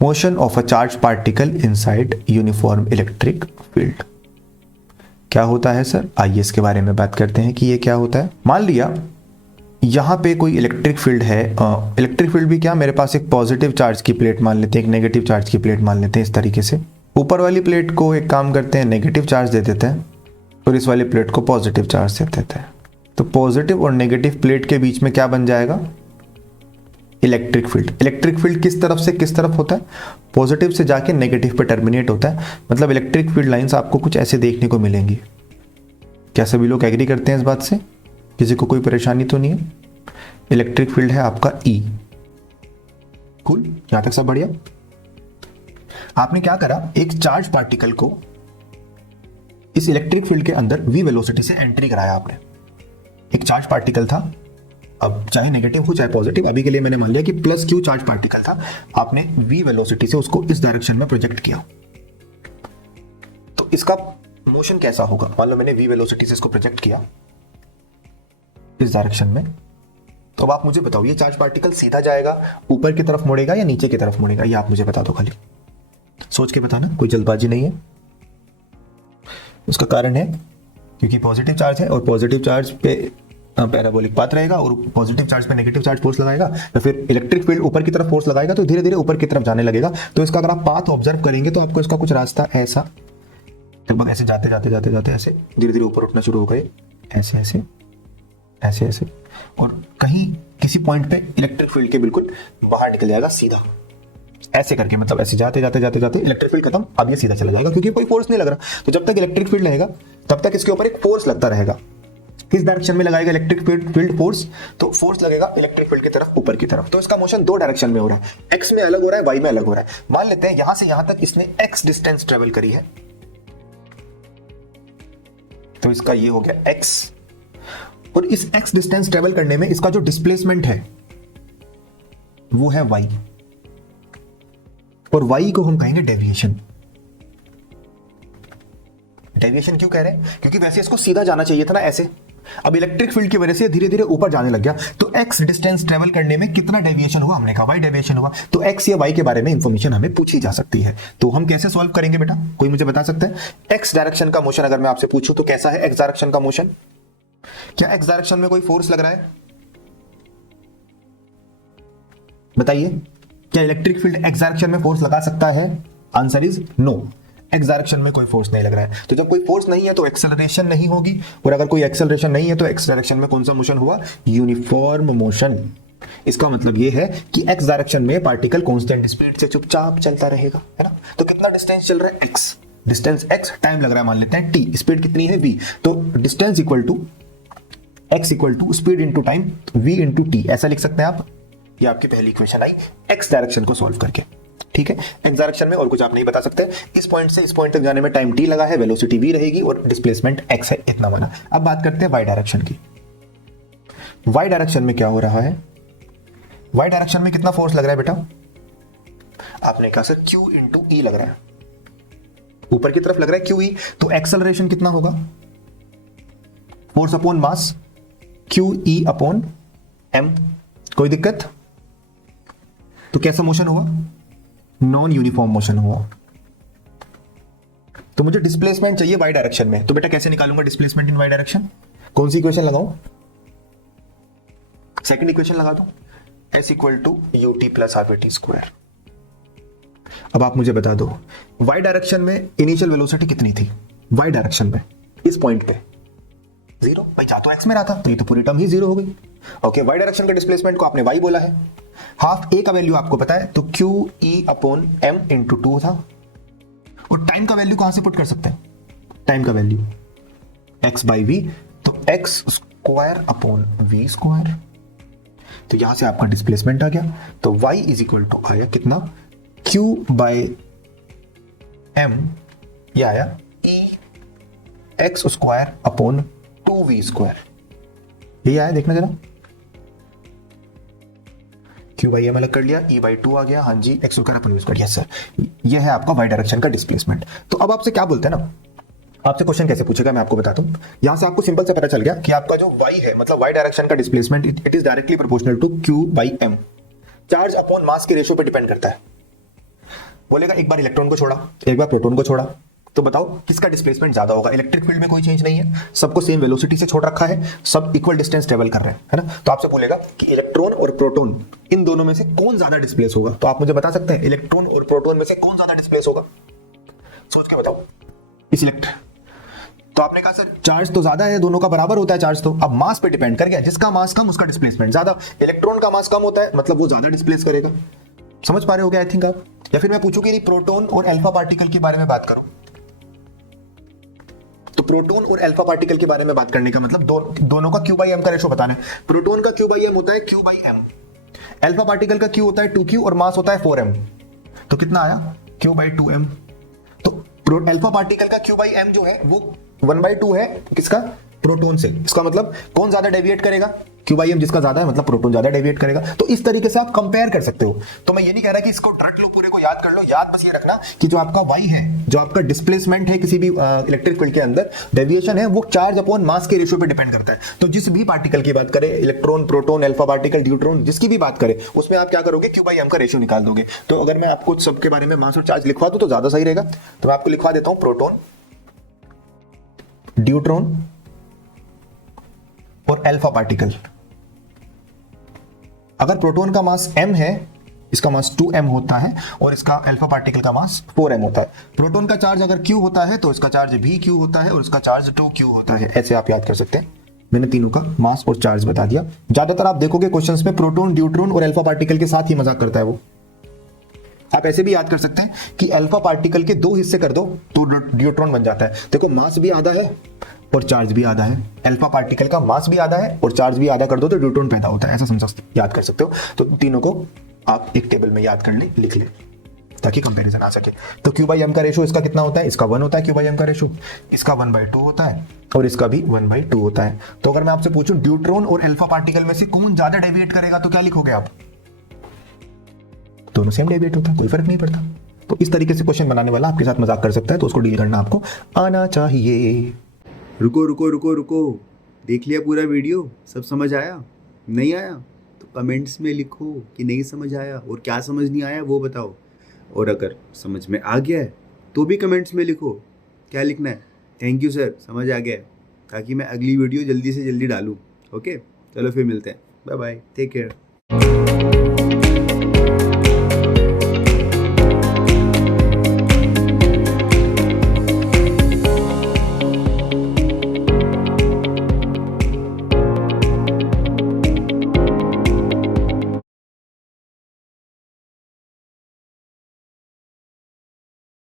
Motion of a charge particle inside uniform electric field. क्या होता है सर, आइए इसके बारे में बात करते हैं कि ये क्या होता है। मान लिया यहाँ पे कोई इलेक्ट्रिक फील्ड है, इलेक्ट्रिक फील्ड भी क्या, मेरे पास एक पॉजिटिव चार्ज की प्लेट मान लेते हैं, एक नेगेटिव चार्ज की प्लेट मान लेते हैं। इस तरीके से ऊपर वाली प्लेट को एक काम करते हैं, नेगेटिव चार्ज दे देते हैं और इस वाली प्लेट को पॉजिटिव चार्ज दे देते हैं। तो पॉजिटिव और नेगेटिव प्लेट के बीच में क्या बन जाएगा, इलेक्ट्रिक फील्ड। इलेक्ट्रिक फील्ड किस तरफ से किस तरफ होता है, पॉजिटिव से जाके नेगेटिव पे टर्मिनेट होता है। मतलब इलेक्ट्रिक फील्ड लाइंस आपको कुछ ऐसे देखने को मिलेंगी। क्या सभी लोग एग्री करते हैं इस बात से, किसी को कोई परेशानी तो नहीं है। इलेक्ट्रिक फील्ड है आपका E। कूल, यहां तक सब बढ़िया। आपने क्या करा, एक चार्ज पार्टिकल को इस इलेक्ट्रिक फील्ड के अंदर v वेलोसिटी से एंट्री कराया आपने। एक चार्ज पार्टिकल था, अब चाहे नेगेटिव हो चाहे पॉजिटिव, अभी के लिए मैंने मान लिया कि प्लस क्यू चार्ज पार्टिकल था। आपने v वेलोसिटी से उसको इस डायरेक्शन में प्रोजेक्ट किया, तो इसका मोशन कैसा होगा। मान लो मैंने v वेलोसिटी से इसको प्रोजेक्ट किया इस डायरेक्शन में, तो अब आप मुझे बताओ ये चार्ज पार्टिकल सीधा जाएगा, ऊपर की तरफ मुड़ेगा या नीचे की तरफ मुड़ेगा, ये आप मुझे बता दो, खाली सोच के बताना, कोई जल्दबाजी नहीं है। उसका कारण है क्योंकि पॉजिटिव चार्ज है और पॉजिटिव चार्ज पे पैराबोलिक पाथ रहेगा और पॉजिटिव चार्ज पे नेगेटिव चार्ज फोर्स लगाएगा, तो फिर इलेक्ट्रिक फील्ड ऊपर की तरफ फोर्स लगाएगा तो धीरे धीरे ऊपर की तरफ जाने लगेगा। तो इसका अगर आप पाथ ऑब्जर्व करेंगे तो आपको इसका कुछ रास्ता ऐसा लगभग ऐसे जाते जाते जाते जाते ऐसे धीरे धीरे ऊपर उठना शुरू हो गए, ऐसे ऐसे ऐसे ऐसे, और कहीं किसी पॉइंट पे इलेक्ट्रिक फील्ड के बिल्कुल बाहर निकल जाएगा सीधा, ऐसे करके, मतलब ऐसे जाते जाते जाते जाते इलेक्ट्रिक फील्ड खत्म, अब ये सीधा चला जाएगा क्योंकि कोई फोर्स नहीं लग रहा। तो जब तक इलेक्ट्रिक फील्ड रहेगा तब तक इसके ऊपर एक फोर्स लगता रहेगा। किस डायरेक्शन में लगाएगा इलेक्ट्रिक फील्ड फोर्स, तो फोर्स लगेगा इलेक्ट्रिक फील्ड की तरफ, ऊपर की तरफ। तो इसका मोशन दो डायरेक्शन में हो रहा है, एक्स में अलग हो रहा है, वाई में अलग हो रहा है। मान लेते हैं यहां से यहां तक इसने एक्स डिस्टेंस ट्रेवल करी है, तो इसका ये हो गया एक्स, और इस एक्स डिस्टेंस ट्रेवल करने में इसका जो डिस्प्लेसमेंट है वो है वाई, और वाई को हम कहेंगे डेविएशन। डेविएशन क्यों कह रहे हैं, क्योंकि वैसे इसको सीधा जाना चाहिए था ना ऐसे, अब इलेक्ट्रिक फील्ड की वजह से धीरे धीरे ऊपर जाने लग गया, तो एक्स डिस्टेंस ट्रेवल करने में कितना डेविएशन हुआ, हमने कहा वाई डेविएशन हुआ। तो एक्स या वाई के बारे में इंफॉर्मेशन हमें पूछी जा सकती है, तो हम कैसे सॉल्व करेंगे बेटा, कोई मुझे बता सकते हैं। एक्स डायरेक्शन का मोशन अगर मैं आपसे पूछूं तो कैसा है एक्स डायरेक्शन का मोशन, क्या एक्स डायरेक्शन में कोई फोर्स लग रहा है, बताइए, क्या इलेक्ट्रिक फील्ड एक्स डायरेक्शन में फोर्स लगा सकता है, answer is no, x direction में कोई फोर्स नहीं लग रहा है। तो जब कोई फोर्स नहीं है तो एक्सेलरेशन नहीं होगी, और अगर कोई एक्सेलरेशन नहीं है तो एक्स डायरेक्शन में कौन सा मोशन हुआ, यूनिफॉर्म मोशन। इसका मतलब यह है कि एक्स डायरेक्शन में पार्टिकल कांस्टेंट स्पीड से चुपचाप चलता रहेगा, है ना। तो कितना डिस्टेंस चल रहा है, एक्स, डिस्टेंस एक्स, टाइम लग रहा है मान लेते हैं टी, स्पीड कितनी है v, तो distance equal to x equal to speed into time, v into t, ऐसा लिख सकते हैं आप। ये आपकी पहली इक्वेशन आई एक्स डायरेक्शन को सॉल्व करके, ठीक है। एक्स डायरेक्शन में और कुछ आप नहीं बता सकते, इस पॉइंट से इस पॉइंट तक जाने में टाइम t लगा है, वेलोसिटी v रहेगी और डिस्प्लेसमेंट x है, इतना माना। अब बात करते हैं y डायरेक्शन की। y डायरेक्शन में क्या हो रहा है, y डायरेक्शन में कितना फोर्स लग रहा है बेटा, आपने कहा सर q इंटू ई लग रहा है, ऊपर की तरफ लग रहा है QE, तो एक्सेलरेशन कितना होगा, force upon mass QE upon m, कोई दिक्कत। तो कैसा मोशन हुआ, नॉन यूनिफॉर्म मोशन हुआ। तो मुझे डिस्प्लेसमेंट चाहिए वाई डायरेक्शन में, तो बेटा कैसे निकालूंगा डिस्प्लेसमेंट इन वाई डायरेक्शन, कौन सी इक्वेशन लगाऊं, सेकंड इक्वेशन लगा दो, s equal to u t plus R t square. अब आप मुझे बता दो वाई डायरेक्शन में इनिशियल वेलोसिटी कितनी थी, वाई डायरेक्शन में इस पॉइंट पे जीरो, भाई जा तो एक्स में रहा था, तो ये तो पूरी टर्म ही जीरो हो गई। ओके, वाई डायरेक्शन का डिस्प्लेसमेंट को आपने वाई बोला है, हाफ ए का वैल्यू आपको पता है, तो q e upon m into 2 था, और टाइम का वैल्यू कहां से पुट कर सकते हैं, टाइम का वैल्यू एक्स बाई वी, तो x square upon v square, तो यहां से आपका डिस्प्लेसमेंट आ गया। तो y इज इक्वल टू आया कितना, q बाई एम, यह आया e x square upon 2v square, यही आया, देखना जरा, q बाई एम अलग कर लिया, e बाई 2 आ गया, हाँ जी, x square upon v square, yes sir, ये है आपका y डायरेक्शन का डिस्प्लेसमेंट। तो अब आपसे क्या बोलते हैं ना, आपसे क्वेश्चन कैसे पूछेगा मैं आपको बताता हूं। यहां से आपको सिंपल से पता चल गया कि आपका जो y है, मतलब y डायरेक्शन का displacement, it is directly proportional to q by m, charge upon mass के रेशियो पे डिपेंड करता है। बोलेगा एक बार इलेक्ट्रॉन को छोड़ा, एक बार प्रोटॉन को छोड़ा, तो बताओ किसका डिस्प्लेसमेंट ज्यादा होगा। इलेक्ट्रिक फील्ड में कोई चेंज नहीं है, सबको सेम वेलोसिटी से छोड़ रखा है, सब इक्वल डिस्टेंस ट्रेवल कर रहे हैं, है ना। तो आपसे बोलेगा कि इलेक्ट्रॉन और प्रोटॉन इन दोनों में से कौन ज्यादा डिस्प्लेस होगा, तो आप मुझे बता सकते हैं इलेक्ट्रॉन और प्रोटॉन में से कौन ज्यादा डिस्प्लेस होगा, सोच के बताओ। इस तो आपने कहा सर चार्ज तो ज्यादा है, दोनों का बराबर होता है चार्ज, तो अब मास पे डिपेंड कर गया, जिसका मास कम उसका डिस्प्लेसमेंट ज्यादा। इलेक्ट्रॉन का मास कम होता है मतलब वो ज्यादा डिस्प्लेस करेगा, समझ पा रहे हो क्या आई थिंक आप। या फिर मैं पूछूं कि प्रोटॉन और अल्फा पार्टिकल के बारे में बात करूं, तो प्रोटॉन और अल्फा पार्टिकल के बारे में बात करने का मतलब दोनों का क्यू बाई एम का रेशो बताना है। प्रोटॉन का क्यू बाई एम होता है q by m, alpha particle का क्यू होता है 2q और मास होता है 4m, तो कितना आया क्यू बाई 2m। तो अल्फा पार्टिकल का क्यू बाई एम जो है वो 1/2 है किसका, प्रोटॉन से। इसका मतलब कौन ज्यादा डेविएट करेगा, क्यू बाई एम जिसका ज्यादा है मतलब प्रोटॉन ज्यादा डेविएट करेगा। तो इस तरीके से आप कंपेयर कर सकते हो। तो मैं ये नहीं कह रहा कि इसको रट लो, पूरे को याद कर लो, याद बस ये रखना कि जो आपका वाई है, जो आपका डिस्प्लेसमेंट है किसी भी इलेक्ट्रिक फील्ड के अंदर, डेविएशन है, वो चार्ज अपॉन मास के रेशियो पे डिपेंड करता है। तो जिस भी पार्टिकल की बात करें, electron, proton, alpha particle, neutron, जिसकी भी बात करें, उसमें आप क्या करोगे, क्यू बाई एम का रेशियो निकाल दोगे। तो अगर मैं आपको सबके बारे में मास और चार्ज लिखवा दूं तो ज्यादा सही रहेगा। तो मैं आपको लिखवा देता हूं प्रोटॉन, न्यूट्रॉन और अल्फा पार्टिकल। अगर प्रोटॉन का मास m है, इसका मास 2m होता है, और इसका अल्फा पार्टिकल का मास 4m होता है। प्रोटॉन का चार्ज अगर q होता है तो इसका चार्ज भी q होता है और इसका चार्ज 2q होता है। ऐसे आप याद कर सकते हैं। मैंने तीनों का मास और चार्ज बता दिया। ज्यादातर आप देखोगे क्वेश्चंस में प्रोटॉन, न्यूट्रॉन और अल्फा पार्टिकल के साथ ही मजाक करता है वो। आप ऐसे भी याद कर सकते हैं कि अल्फा पार्टिकल के 2 हिस्से कर दो तो न्यूट्रॉन बन जाता है। देखो मास भी आधा है और चार्ज भी आधा है, अल्फा पार्टिकल का मास भी आधा है और चार्ज भी आधा कर दो तो न्यूट्रॉन पैदा होता है। ऐसा समझ याद कर सकते हो। तो तीनों को आप एक टेबल में याद कर ले, लिख ले, ताकि कंपैरिजन आ सके। तो क्यू बाई एम का रेशो इसका कितना होता है, इसका 1 होता है क्यू बाई एम का रेशो, इसका 1/2 होता है और इसका भी 1/2 होता है। तो अगर मैं आपसे पूछूं न्यूट्रॉन और अल्फा पार्टिकल में से कौन ज्यादा डेविएट करेगा तो क्या लिखोगे आप, दोनों सेम डेविएट होता है, कोई फर्क नहीं पड़ता। तो इस तरीके से क्वेश्चन बनाने वाला आपके साथ मजाक कर सकता है, तो उसको डील करना आपको आना चाहिए। रुको रुको रुको रुको, देख लिया पूरा वीडियो, सब समझ आया? नहीं आया तो कमेंट्स में लिखो कि नहीं समझ आया, और क्या समझ नहीं आया वो बताओ। और अगर समझ में आ गया है तो भी कमेंट्स में लिखो। क्या लिखना है, थैंक यू सर समझ आ गया है, ताकि मैं अगली वीडियो जल्दी से जल्दी डालूँ। ओके चलो फिर मिलते हैं, बाय बाय, टेक केयर।